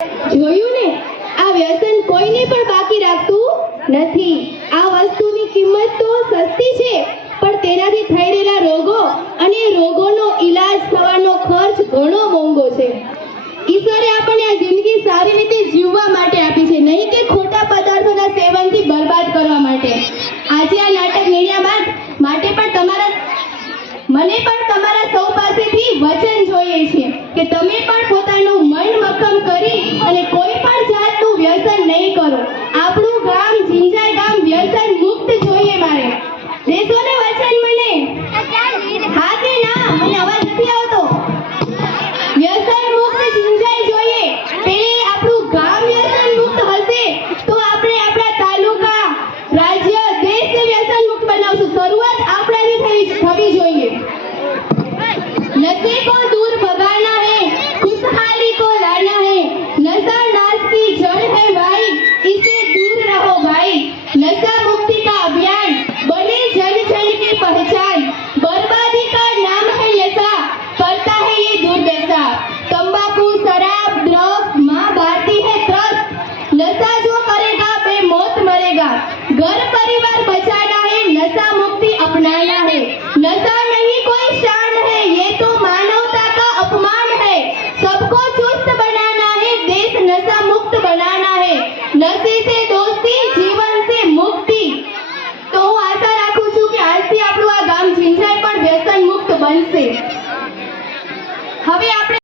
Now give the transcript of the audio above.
જોયું ને, આ વ્યસન કોઈને પણ બાકી રાખતું નથી. આ વસ્તુની કિંમત તો સસ્તી છે, પણ તેનાથી થઈ રહેલા રોગો અને રોગોનો ઈલાજ થવાનો ખર્ચ ઘણો મોંઘો છે. ઈશ્વરે આપણને આ જિંદગી સારી રીતે જીવવા માટે આપી છે, નહીં કે ખોટા પદાર્થોના સેવનથી બરબાદ કરવા માટે. આજે આ નાટક નિર્ણય માટે પણ મને પણ તમારા સૌ પાસેથી વચન જોઈએ છે કે તમે પણ પોતાનું મન મક્કમ કરી અને કોઈ પણ જાતનું વ્યસન નહીં કરો. આપણું ગામ જિંજાઈ ગામ વ્યસન મુક્ત જોઈએ મારે. દેશો ને વચન મને? હા કે ના? મને અવાજ નથી આવતો. વ્યસન મુક્ત જિંજાઈ જોઈએ. પેલી આપણું ગામ વ્યસન મુક્ત હશે તો આપણે આપણા તાલુકા, રાજ્ય, દેશને વ્યસન મુક્ત બનાવશું. શરૂઆત આપણાથી થવી જોઈએ. नशे को दूर भगाना है, खुशहाली को लाना है. नशा नाश की जड़ है भाई, इसे दूर रहो भाई. नशा मुक्ति का अभियान बने जन जन की पहचान. बर्बादी का नाम है नशा, करता है ये दुर्दशा. तंबाकू, शराब, ड्रग्स, माँ भारती है त्रस्त. नशा जो करेगा बेमौत मरेगा. घर परिवार बचाना है, नशा मुक्ति अपनाना है. नशा नहीं कोई शान है, ये तो मानवता का अपमान है. सबको चुस्त बनाना है, देश नशा मुक्त बनाना है. नशे से